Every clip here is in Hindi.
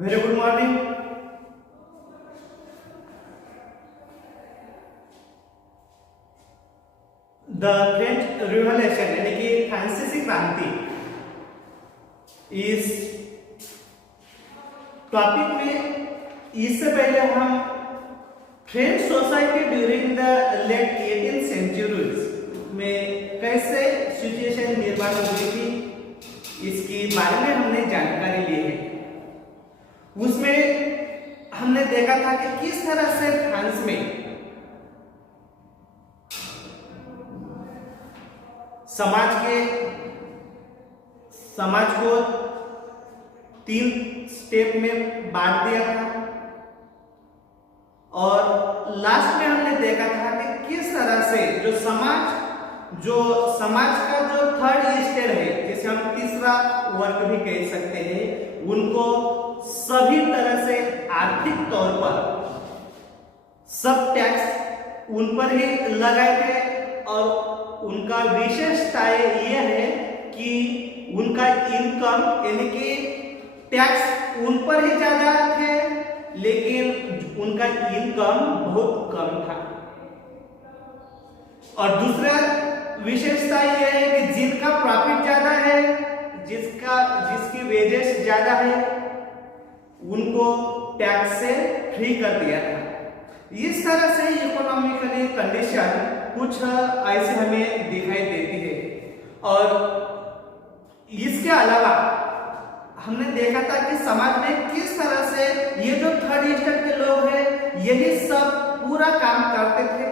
Very good morning. The French revolution यानी कि फ्रांसीसी क्रांति इस टॉपिक में इससे पहले हम French society during the late 18th centuries में कैसे सिचुएशन निर्माण हुई थी इसकी बारे में हमने जानकारी ली है। उसमें हमने देखा था कि किस तरह से फ्रांस में समाज को 3 स्टेप में बांट दिया था और लास्ट में हमने देखा था कि किस तरह से समाज का जो थर्ड स्टेज है, जिसे हम तीसरा वर्ग भी कह सकते हैं, उनको सभी तरह से आर्थिक तौर पर सब टैक्स उन पर ही लगाए गए और उनका विशेषता यह है कि उनका इनकम यानी कि टैक्स उन पर ही ज्यादा थे, लेकिन उनका इनकम बहुत कम था। और दूसरा विशेषता यह है कि जिनका प्रॉफिट ज्यादा है, जिसकी वेजेस ज्यादा है, उनको टैक्स से फ्री कर दिया था। इस तरह से इकोनॉमिकली कंडीशन कुछ ऐसे हमें दिखाई देती है। और इसके अलावा हमने देखा था कि समाज में किस तरह से ये जो थर्ड स्टेट के लोग हैं, यही सब पूरा काम करते थे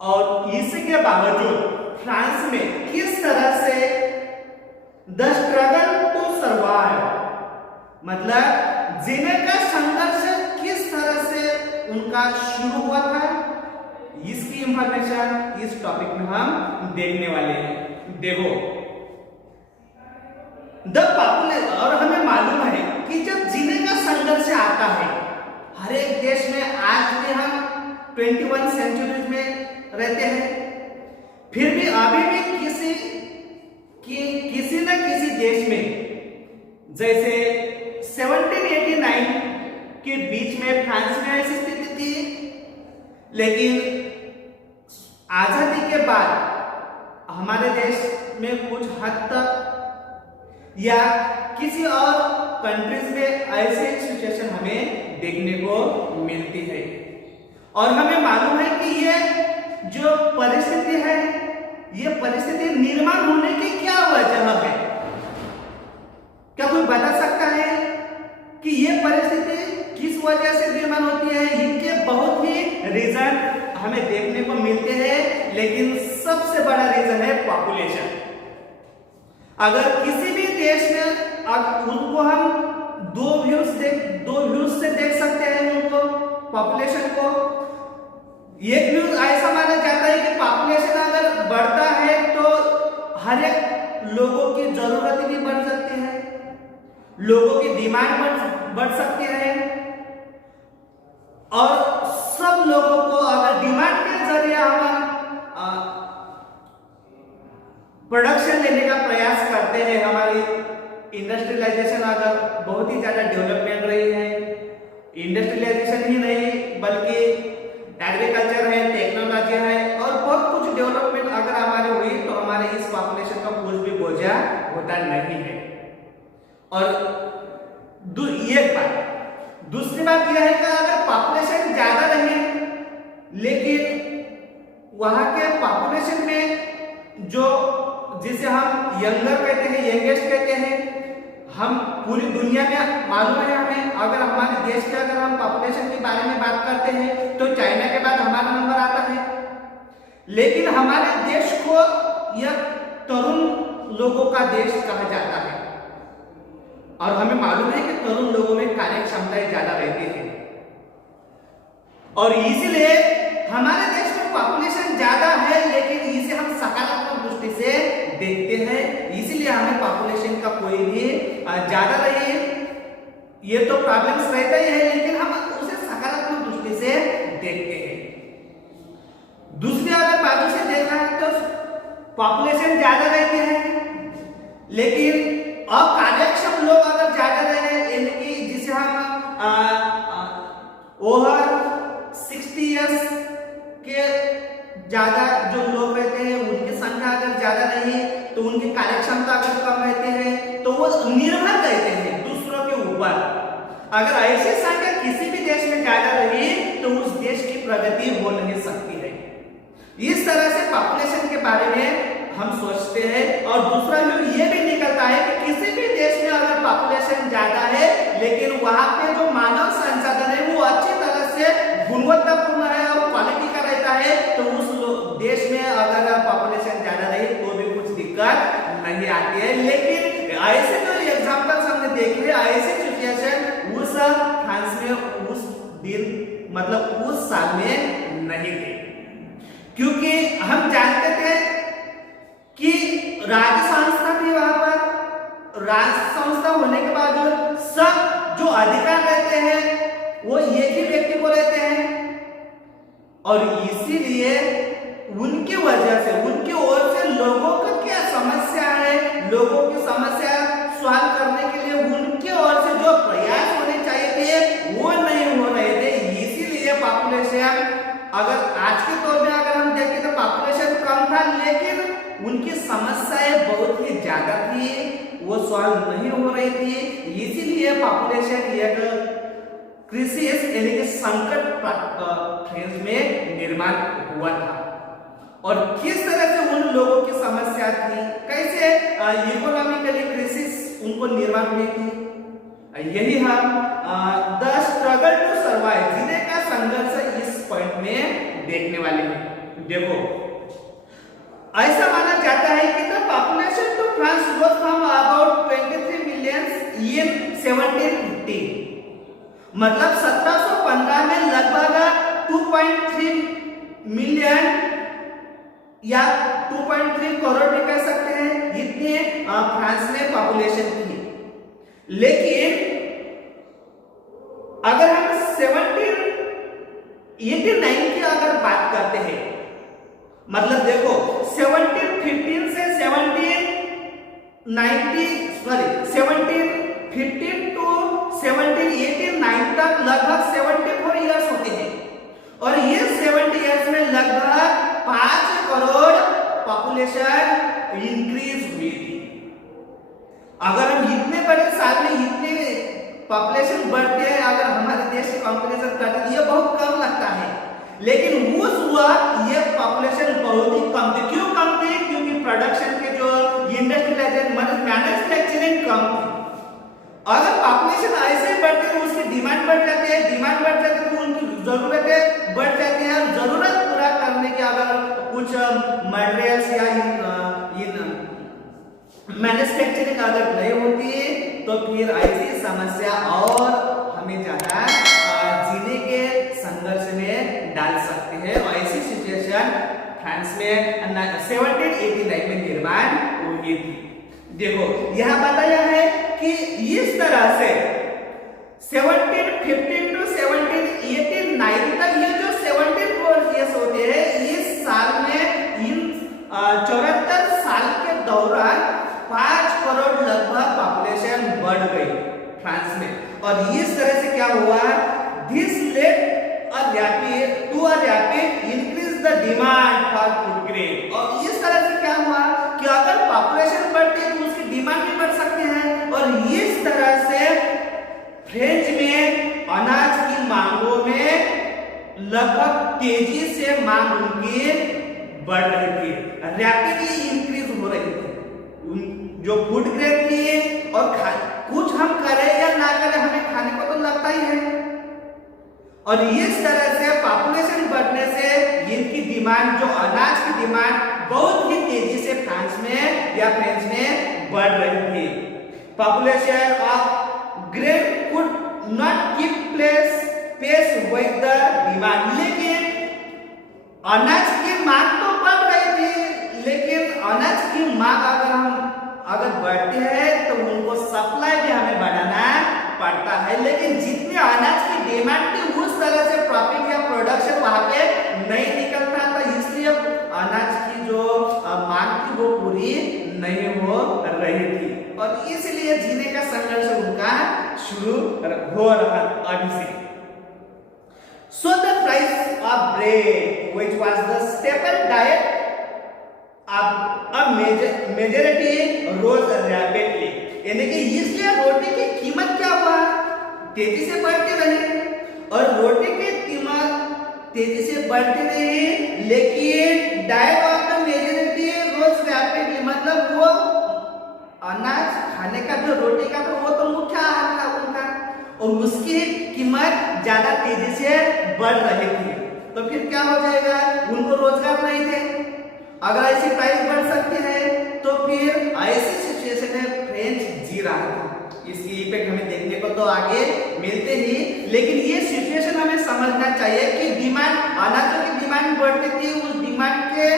और इसके बावजूद फ्रांस में किस तरह से द स्ट्रगल टू सर्वाइव, मतलब जीने का संघर्ष किस तरह से उनका शुरू हुआ था, इसकी इंफॉर्मेशन इस टॉपिक में हम देखने वाले हैं। देखो, द पॉपुलेशन, और हमें मालूम है कि जब जीने का संघर्ष आता है हर एक देश में, आज भी हम 21 सेंचुरीज में रहते हैं, फिर भी अभी भी किसी न किसी देश में, जैसे 1789 के बीच में फ्रांस में ऐसी स्थिति थी, लेकिन आजादी के बाद हमारे देश में कुछ हद तक या किसी और कंट्रीज में ऐसे सिचुएशन हमें देखने को मिलती है। और हमें मालूम है कि ये जो परिस्थिति है, ये परिस्थिति निर्माण होने की क्या वजह है? क्या कोई बता सकता है कि ये परिस्थिति किस वजह से निर्माण होती है? इनके बहुत ही रीजन हमें देखने को मिलते हैं, लेकिन सबसे बड़ा रीजन है पॉपुलेशन। अगर किसी भी देश में उनको हम दो व्यूज से देख सकते हैं उनको, पॉपुलेशन को। एक व्यूज ऐसा माना जाता है कि पॉपुलेशन अगर बढ़ता है तो हर एक लोगों की जरूरत भी बढ़ सकती है, लोगों की डिमांड बढ़ सकती है, और सब लोगों को अगर डिमांड के जरिए हम प्रोडक्शन लेने का प्रयास करते हैं, हमारी इंडस्ट्रियलाइजेशन अगर बहुत ही ज्यादा डेवलपमेंट रही है, इंडस्ट्रियलाइजेशन ही नहीं बल्कि एग्रीकल्चर है, टेक्नोलॉजी है और बहुत कुछ डेवलपमेंट अगर हमारी हुई, तो हमारे इस पॉपुलेशन का कुछ भी बोझा होता नहीं है। और एक बात, दूसरी बात यह है कि अगर पॉपुलेशन ज्यादा रहे, लेकिन वहां के पॉपुलेशन में जिसे हम यंगर कहते हैं, यंगेस्ट कहते हैं, हम पूरी दुनिया में मालूम है हमें, अगर हमारे देश के अगर हम पॉपुलेशन के बारे में बात करते हैं तो चाइना के बाद हमारा नंबर आता है, लेकिन हमारे देश को यह तरुण लोगों का देश कहा जाता है और हमें मालूम है कि तरुण लोगों में कार्य क्षमताएं ज्यादा रहती है और इसीलिए हमारे देश में पॉपुलेशन ज्यादा है, लेकिन इसे हम सकारात्मक दृष्टि से देखते हैं। इसीलिए हमें पॉपुलेशन का कोई भी ज्यादा रही, ये तो प्रॉब्लम्स रहता ही है, लेकिन हम उसे सकारात्मक दृष्टि से देखते हैं। दूसरी अगर बाजू से देखा है तो पॉपुलेशन ज्यादा रहती है, लेकिन अकार्यक्षम लोग अगर ज्यादा रहे, यानी कि जिसे हम ओवर 60 इयर्स के ज्यादा जो लोग रहते हैं उनकी संख्या अगर ज्यादा रही तो उनकी कार्यक्षमता अगर कम रहती है तो वो निर्भर रहते हैं दूसरों के ऊपर। अगर ऐसी संख्या किसी भी देश में ज्यादा रही तो उस देश की प्रगति हो नहीं सकती है। इस तरह से पॉपुलेशन के बारे में हम सोचते हैं। और दूसरा व्यू ये भी निकलता है कि किसी भी देश में अगर पॉपुलेशन ज्यादा है लेकिन वहां पे जो मानव संसाधन है वो अच्छी तरह से गुणवत्तापूर्ण है और क्वालिटी का रहता है तो उस देश में अगर पॉपुलेशन ज्यादा रही तो भी कुछ दिक्कत नहीं आती है। लेकिन ऐसे जो एग्जांपल्स हमने देखे, ऐसे सिचुएशन उस फ्रांस में उस दिन मतलब उस साल में नहीं थे, क्योंकि हम जानते थे कि राज्य संस्था थी वहां पर। राज्य संस्था होने के बाद सब जो अधिकार रहते हैं वो एक ही व्यक्ति को रहते हैं और इसीलिए उनकी वजह से उनकी ओर से लोगों का क्या समस्या है, लोगों की समस्या सॉल्व करने के लिए उनकी ओर से जो प्रयास होने चाहिए थे वो नहीं हो रहे थे। इसीलिए पॉपुलेशन अगर आज के दौर में अगर हम देखें तो पॉपुलेशन कम था लेकिन उनकी समस्याएं बहुत ही ज्यादा थी, वो सॉल्व नहीं हो रही थी। इसीलिए पॉपुलेशन एक क्राइसिस यानी कि संकट फेज में निर्माण हुआ था। और किस तरह से उन लोगों की समस्या थी, कैसे इकोनॉमिकली क्राइसिस उनको निर्माण हुई थी, यही हम द स्ट्रगल टू सर्वाइव जीने का संघर्ष इस पॉइंट में देखने वाले हैं। देखो ऐसा माना जाता है कि the population to France growth from about 23 million in 1750, मतलब 1715 में लगभग 2.3 मिलियन या 2.3 करोड़ भी कह सकते हैं इतने फ्रांस में पॉपुलेशन थी। लेकिन अगर हम 1789 की अगर बात करते हैं, मतलब देखो 1715 से 1715 टू 1789 तक लगभग 74 इयर्स होते हैं और ये 70 इयर्स में लगभग 5 करोड़ पॉपुलेशन इंक्रीज हुई थी। अगर हम इतने बड़े साल में इतने पॉपुलेशन बढ़ते हैं, अगर हमारे देश से कंपैरिजन करते हैं, ये बहुत कम लगता है। लेकिन उस वक्त ये पॉपुलेशन बहुत ही कम थी। क्यों कम थी? क्योंकि प्रोडक्शन के जो इंडस्ट्रियलाइजेशन मतलब मैन्युफैक्चरिंग कम थी। अगर पॉपुलेशन ऐसे ही बढ़ती है, उसकी डिमांड बढ़ जाती है, डिमांड बढ़ जाती है तो उनकी जरूरतें बढ़ जाती है। जरूरत पूरा करने के अगर कुछ मटेरियल्स या इन मैन्युफैक्चरिंग अगर नहीं होती है तो फिर ऐसी समस्या और हमें ज्यादा जीने के संघर्ष में डाल सकते हैं। और ऐसी सिचुएशन फ्रांस में 1789 में निर्माण हुई थी। देखो यहां बताया है कि इस तरह से 1715 टू 1789 तक ये जो 74 इयर्स होते हैं, इस साल में इन 74 साल के दौरान 5 करोड़ लगभग पॉपुलेशन बढ़ गई फ्रांस में। और इस तरह से क्या हुआ, this led a rapid increase the demand for food grain। और इस तरह से क्या हुआ कि अगर पॉपुलेशन बढ़ती है तो उसकी डिमांड भी बढ़ सकती है और इस तरह से फ्रेंच में अनाज की मांगों में लगभग तेजी से मांग उनकी बढ़ रही थी, रैपिडली इंक्रीज हो रही थी। जो फूड ग्रेन थी और कुछ हम करें या ना करें हमें खाने को तो लगता ही है। और इस तरह से पॉपुलेशन बढ़ने से इनकी डिमांड, जो अनाज की डिमांड बहुत ही तेजी से फ्रांस में या फ्रेंच में बढ़ रही थी। Population of grain could not keep pace with the demand. लेकिन अनाज की मांग तो बढ़ रही थी, लेकिन अनाज की मांग अगर बढ़ती है तो उनको सप्लाई भी हमें बढ़ाना पड़ता है। लेकिन जितनी अनाज की डिमांड थी उस तरह से प्रॉफिट या प्रोडक्शन वहां पे नहीं निकलता था, इसलिए अनाज की जो मांग थी वो पूरी नहीं हो रही थी। और इसलिए जीने का संघर्ष उनका शुरू हो रहा अभी से। So the price of bread, which was the staple diet of a majority, rose rapidly. यानी कि इसलिए रोटी की कीमत क्या हुआ, तेजी से बढ़ती रही, और रोटी की कीमत तेजी से बढ़ती रही, लेकिन diet of the majority rose rapidly, मतलब वो अनाज खाने का जो रोटी का तो वो तो मुख्य आहार था उनका, और उसकी कीमत ज्यादा तेजी से बढ़ रही थी। तो फिर क्या हो जाएगा, उनको रोजगार नहीं थे। अगर ऐसी प्राइस बढ़ सकती है तो फिर ऐसी सिचुएशन में फ्रेंच जी रहा था। इसकी इफेक्ट हमें देखने को तो आगे मिलते ही, लेकिन ये सिचुएशन हमें समझना चाहिए कि डिमांड, अनाजों की डिमांड बढ़ती थी, उस डिमांड के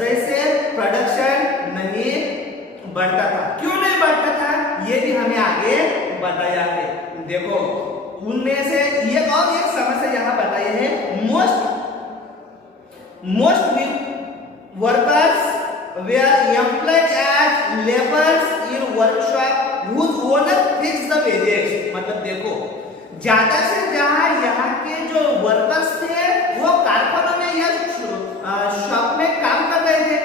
जैसे प्रोडक्शन नहीं बढ़ता था। क्यों नहीं बढ़ता था ये भी हमें आगे बताया है। देखो उनमें से ये और एक समस्या यहाँ बताई है, most workers were employed as laborers in workshop whose owner fixed the wages। मतलब देखो ज्यादा से ज्यादा यहाँ के जो वर्कर्स थे वो कारखानों में या शॉप में काम कर रहे थे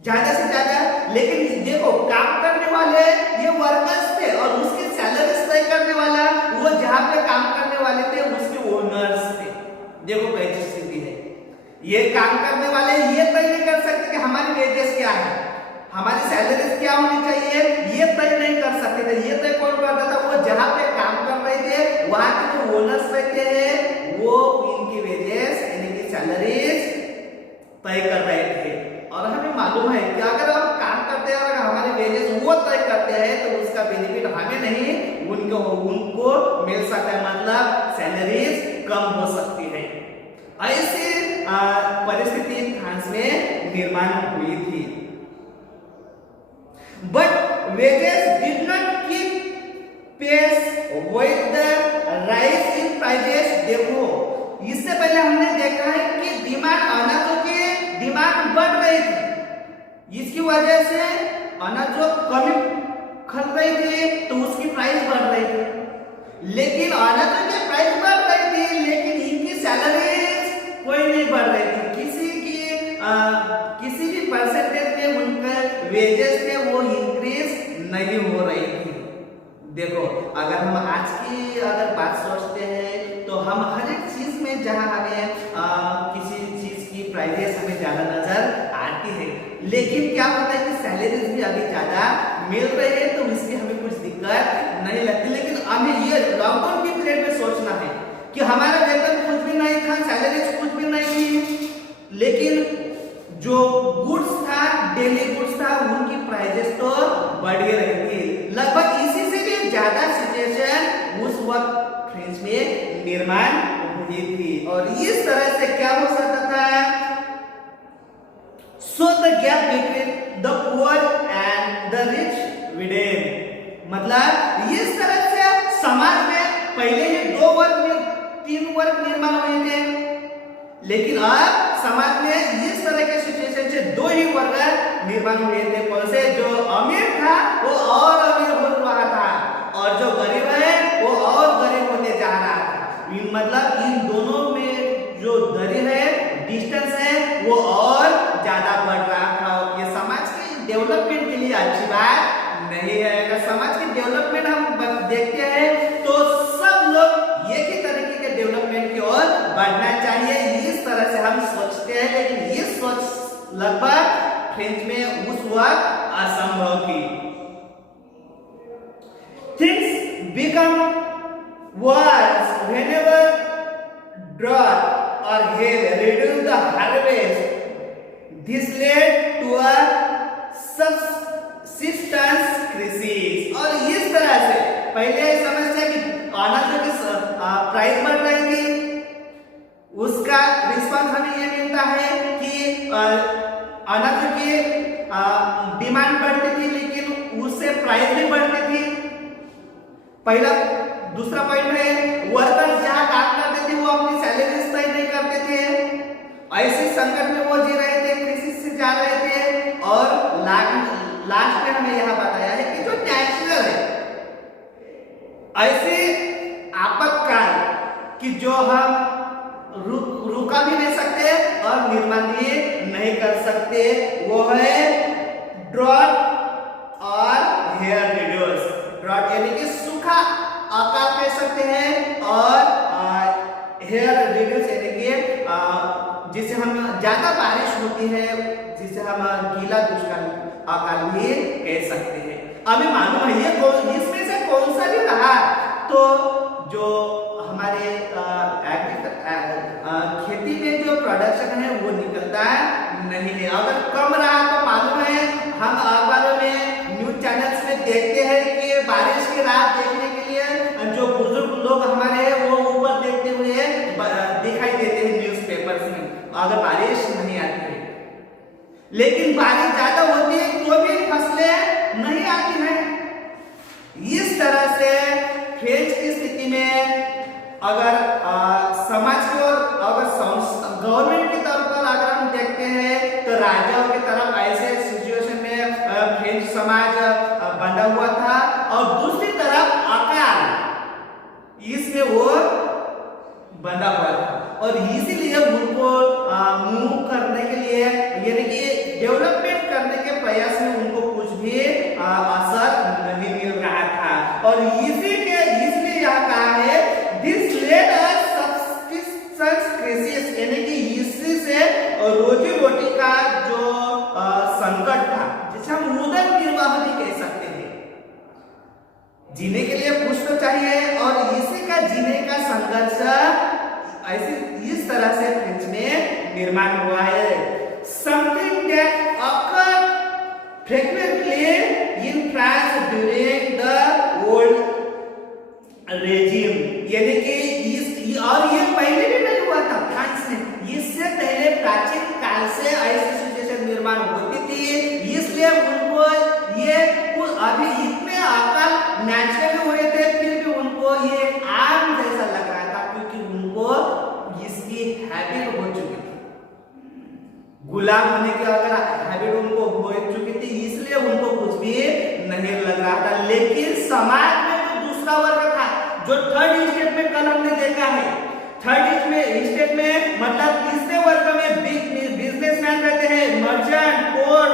ज्यादा से ज्यादा, लेकिन देखो काम करने वाले ये वर्कर्स थे और उसकी सैलरी तय करने वाला वो जहाँ पे काम करने वाले थे उसके ओनर्स थे। देखो कैसी स्थिति है, ये काम करने वाले ये तय नहीं कर सकते कि हमारी वेजेस क्या है, हमारी सैलरीज क्या होनी चाहिए, ये तय नहीं कर सकते थे। ये तय कौन करता था, वो जहाँ पे काम कर रहे थे वहां के जो ओनर्स रहते हैं वो इनकी वेजेस यानी कि सैलरीज तय कर रहे थे। और हमें मालूम है कि अगर हम काम करते हैं और हमारे वेजेस वो तय करते हैं तो उसका बेनिफिट हमें नहीं उनको मिल सकता है, मतलब सैलरीज कम हो सकती है। ऐसी परिस्थिति फ्रांस में निर्माण हुई थी। But wages did not keep pace with the rise in prices. देखो इससे पहले हमने देखा है कि डिमांड, अनाजों की डिमांड बढ़ रही थी, इसकी वजह से अनाजों कमी खरीद रही थी तो उसकी प्राइस बढ़ रही थी, लेकिन अनाजों की प्राइस बढ़ रही थी लेकिन इनकी सैलरी कोई नहीं बढ़ रही थी। किसी भी परसेंटेज में उनका वेजेस थे वो इंक्रीज नहीं हो रही थी। देखो अगर हम आज की अगर बात सोचते हैं तो हम हर एक चीज में जहां हमें किसी चीज की प्राइसेस हमें ज्यादा नजर आती है, लेकिन क्या होता है कि सैलरीज भी अभी ज्यादा मिल रही है तो इसकी हमें कुछ दिक्कत नहीं लगती। लेकिन हमें ये लॉकडाउन की पीरियड में सोचना है कि हमारा वेतन कुछ भी नहीं था, सैलरीज कुछ भी नहीं थी, लेकिन जो गुड्स था, डेली गुड्स था, उनकी प्राइसेस तो बढ़ रही थी। लगभग इसी से भी ज्यादा सिचुएशन उस वक्त फ्रांस में निर्माण हुई थी। और इस तरह से क्या हो सकता था, so the gap between the poor and the rich widen. मतलब इस तरह से समाज में पहले ही 3 वर्ग निर्माण हुए थे, लेकिन अब समाज में इस तरह के सिचुएशन से 2 ही वर्ग निर्माण हुए थे। कौन से, जो अमीर था वो और अमीर हो रहा था और जो गरीब है वो और गरीब होते जा रहा था। मतलब इन दोनों में जो दरी है, डिस्टेंस है, वो और ज्यादा बढ़ रहा था। ये समाज की डेवलपमेंट के लिए अच्छी बात नहीं है। अगर समाज की डेवलपमेंट हम देखते हैं तो सब लोग एक ही तरीके के डेवलपमेंट की ओर बढ़ना चाहिए, इस तरह से हम सोचते हैं। लेकिन ये सोच लगभग फ्रांस में उस वक्त असंभव थी। Things become worse whenever drought or hail reduce the harvest. This led to a subsistence crisis। और इस तरह से पहले समस्या कि अनाजों की प्राइस बढ़ रही थी, उसका रिस्पांस हमें ये मिलता है कि अनाजों की डिमांड बढ़ती थी लेकिन उससे प्राइस भी बढ़ती थी। पहला। दूसरा पॉइंट है वर्कर्स जहां काम करते थे वो अपनी सैलरी तय नहीं करते थे, ऐसे संकट में वो जी रहे थे, क्राइसिस से जा रहे थे। और लास्ट में हमें यह बताया है कि ऐसे आपातकाल कि जो हम रुका भी नहीं सकते और निर्माण भी नहीं कर सकते, वो है ड्रॉट और हेयर रिड्यूस। ड्रॉट यानी कि सूखा अकाल कह सकते हैं, और हेयर रिड्यूस यानी कि जिसे हम ज्यादा बारिश होती है, जिसे हम गीला दुष्काल अकाल भी कह सकते हैं। अभी मालूम है ये इसमें से कौन सा भी रहा तो जो हमारे खेती में जो प्रोडक्शन है वो निकलता नहीं है। अगर कम रहा तो मालूम है, हम अखबारों में न्यूज चैनल्स में देखते हैं कि बारिश की रात देखने के लिए जो बुजुर्ग लोग हमारे हैं वो ऊपर देखते हुए दिखाई देते हैं न्यूज़पेपर्स में, अगर बारिश नहीं आती है। लेकिन बारिश ज्यादा होती है तो भी फसलें नहीं आती हैं। इस तरह से फ्रेंच की स्थिति में अगर समाज की ओर, अगर गवर्नमेंट की तरफ पर अगर हम देखते हैं तो राज्यों की तरफ ऐसे सिचुएशन में फ्रेंच समाज बंधा हुआ था, और दूसरी तरफ अकाल इसमें वो बंधा हुआ था, और इसीलिए उनको मूव करने के लिए यानी कि डेवलपमेंट करने के प्रयास में उनको कुछ भी असर नहीं मिल रहा था। और इसलिए यह कहा है this led us subsistence crisis, यानी कि इसी से रोजी रोटी का जो संकट था, जिसे हम उदर निर्वाह भी कह सकते हैं। जीने के लिए कुछ तो चाहिए, और इसी का जीने का संघर्ष ऐसे इस तरह से फ्रेंच में निर्माण हुआ है। Something that occur frequently in France during the old regime, यानी कि और ये पहले भी नहीं हुआ था फ्रांस में, इससे पहले प्राचीन काल से ऐसी सिचुएशन निर्माण होती थी। इसलिए उनको ये अभी इतने अकाल नेचुरली हुए थे, फिर भी उनको ये आम जैसा लग रहा था, क्योंकि उनको इसकी हैबिट हो चुकी थी, गुलाम होने की अगर हैबिट उनको हो चुकी थी, इसलिए उनको कुछ भी नहीं लग रहा था। लेकिन समाज में जो दूसरा वर्ग था, जो थर्ड स्टेट में कल हमने देखा है, थर्ड स्टेट में मतलब तीसरे वर्ग में बिजनेसमैन रहते हैं, मर्चेंट, पोर